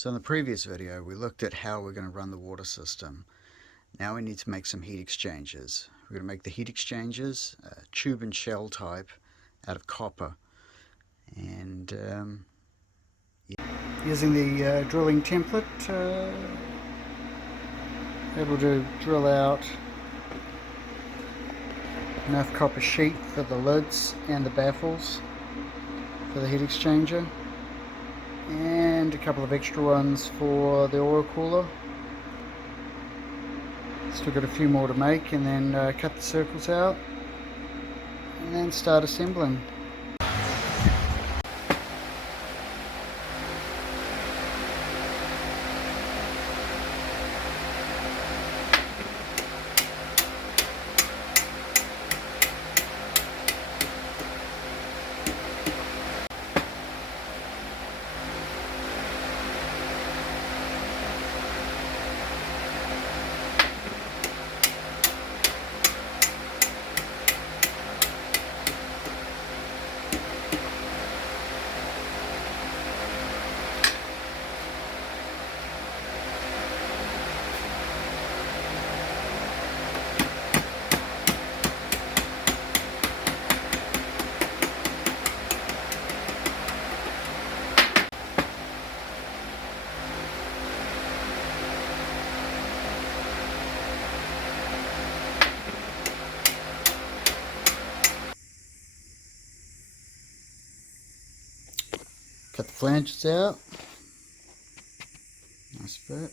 So in the previous video we looked at how we're going to run the water system. Now we need to make some heat exchangers. We're going to make the heat exchangers tube and shell type out of copper, and using the drilling template, able to drill out enough copper sheet for the lids and the baffles for the heat exchanger, and a couple of extra ones for the oil cooler. Still got a few more to make, and then cut the circles out and then start assembling. Cut the flanges out, nice bit,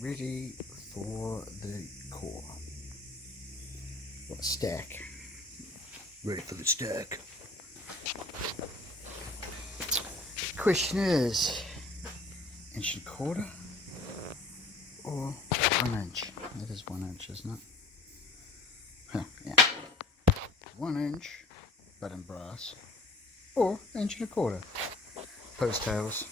ready for the core. What a stack, ready for the stack. Question is, 1.25 inch or 1 inch? That is 1 inch, isn't it? Huh, yeah. 1 inch, but in brass, or 1.25 inch. Post tails.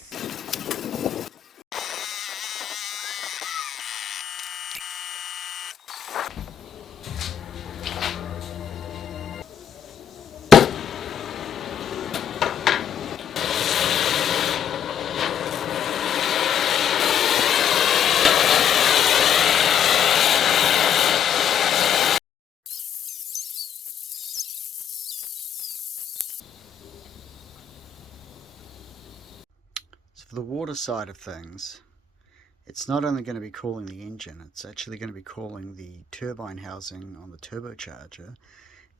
So for the water side of things, it's not only going to be cooling the engine, it's actually going to be cooling the turbine housing on the turbocharger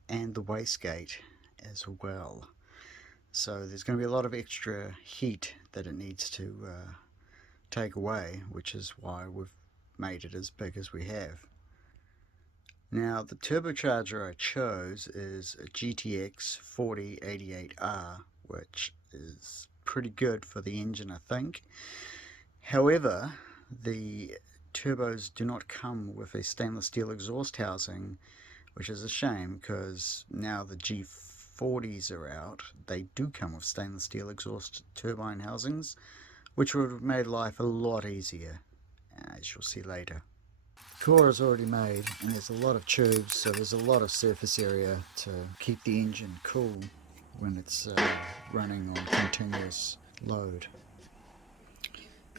and the wastegate as well. So there's going to be a lot of extra heat that it needs to take away, which is why we've made it as big as we have. Now the turbocharger I chose is a GTX 4088R, which is pretty good for the engine, I think. However, the turbos do not come with a stainless steel exhaust housing, which is a shame, because now the G40s are out, they do come with stainless steel exhaust turbine housings, which would have made life a lot easier, as you'll see later. The core is already made, and there's a lot of tubes, so there's a lot of surface area to keep the engine cool when it's running on continuous load.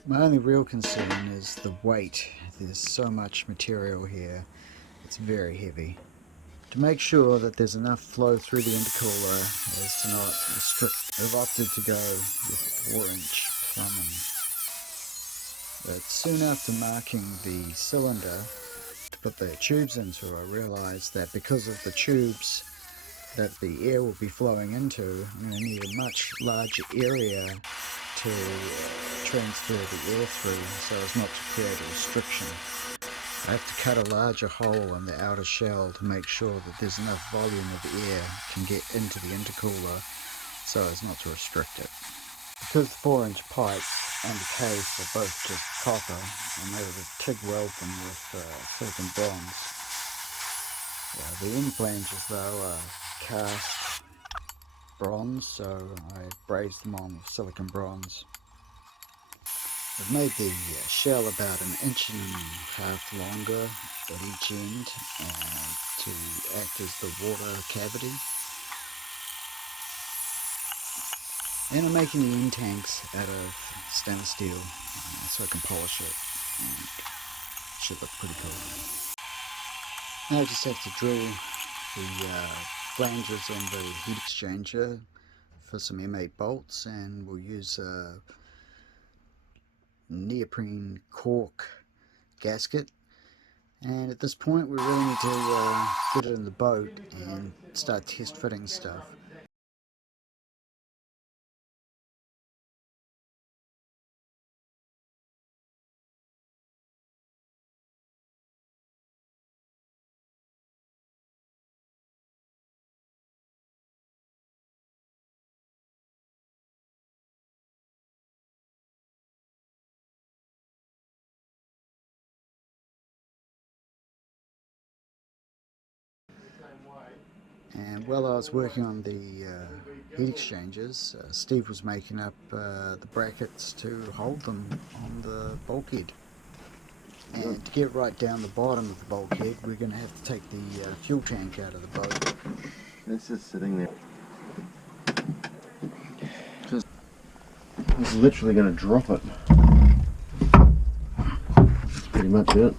My only real concern is the weight. There's so much material here, it's very heavy. To make sure that there's enough flow through the intercooler as to not restrict, I've opted to go with 4-inch plumbing. But soon after marking the cylinder to put the tubes into, I realized that because of the tubes that the air will be flowing into, I'm going to need a much larger area to transfer the air through so as not to create a restriction. I have to cut a larger hole in the outer shell to make sure that there's enough volume of air can get into the intercooler so as not to restrict it. Because the 4-inch pipe and the case are both just copper, I'm able to TIG weld them with silicon bronze. The end flanges though are cast bronze, so I brazed them on with silicon bronze. I've made the shell about 1.5 inches longer at each end to act as the water cavity. And I'm making the end tanks out of stainless steel, so I can polish it, and it should look pretty cool. Now I just have to drill the flanges on the heat exchanger for some M8 bolts, and we'll use a neoprene cork gasket. And at this point we really need to get it in the boat and start test fitting stuff. And while I was working on the heat exchangers, Steve was making up the brackets to hold them on the bulkhead. And to get right down the bottom of the bulkhead, we're going to have to take the fuel tank out of the boat. It's just sitting there. Just, this is literally going to drop it. That's pretty much it.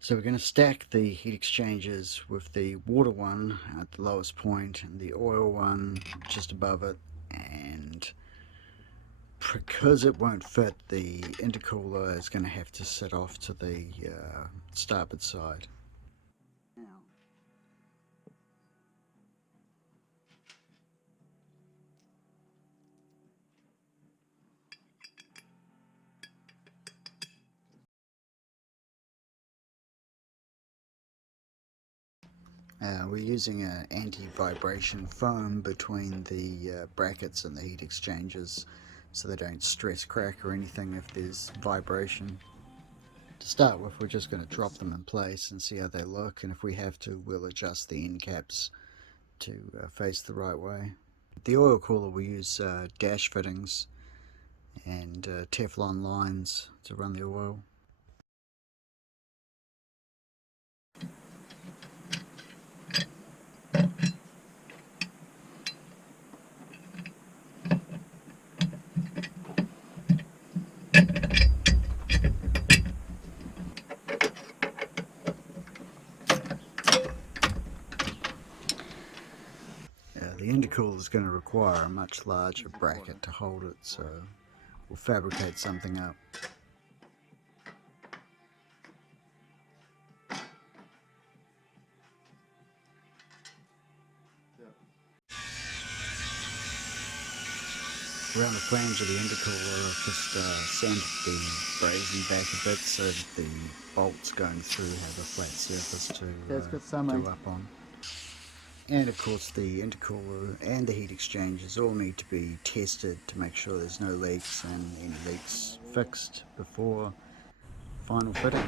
So we're going to stack the heat exchangers with the water one at the lowest point and the oil one just above it, and because it won't fit, the intercooler is going to have to sit off to the starboard side. We're using an anti-vibration foam between the brackets and the heat exchangers so they don't stress crack or anything if there's vibration. To start with, we're just going to drop them in place and see how they look, and if we have to, we'll adjust the end caps to face the right way. The oil cooler, we use dash fittings and Teflon lines to run the oil. The intercooler is going to require a much larger bracket to hold it, so we'll fabricate something up. Around the flange of the intercooler, I've just sanded the brazing back a bit so that the bolts going through have a flat surface to do up on. And of course the intercooler and the heat exchangers all need to be tested to make sure there's no leaks, and any leaks fixed before final fitting.